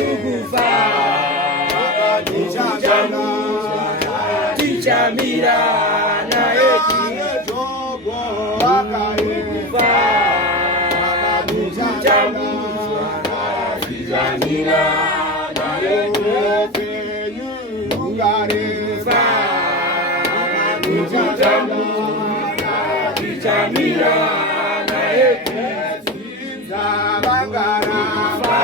kufa tichamira naye Jobo akakufa tichamira naye Yugarefa tichamira naye Zabangarafa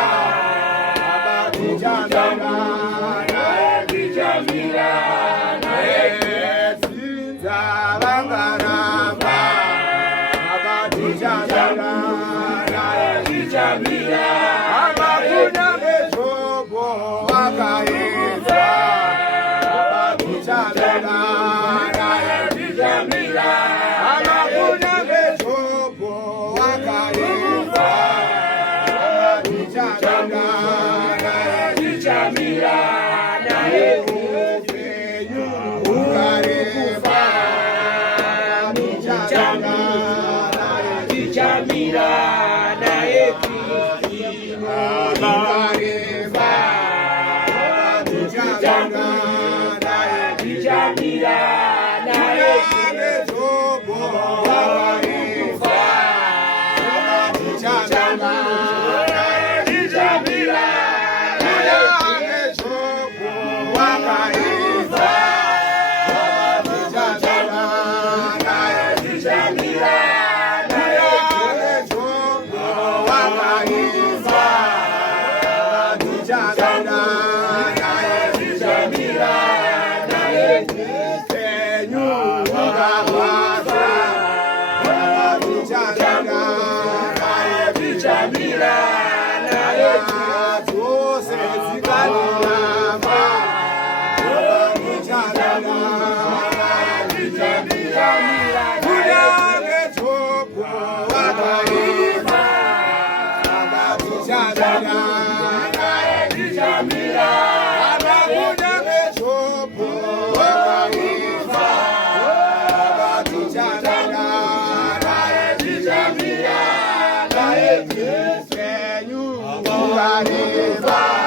tichamira naye Zabangarafa tichamira amakunya Jobo akayefa tichamira naye tichamira amakunya Jobo akayefa tichamira naye Yugarefa tichamira naye Yugarefa tichamira naye Jobo akayefa tichamira Bye.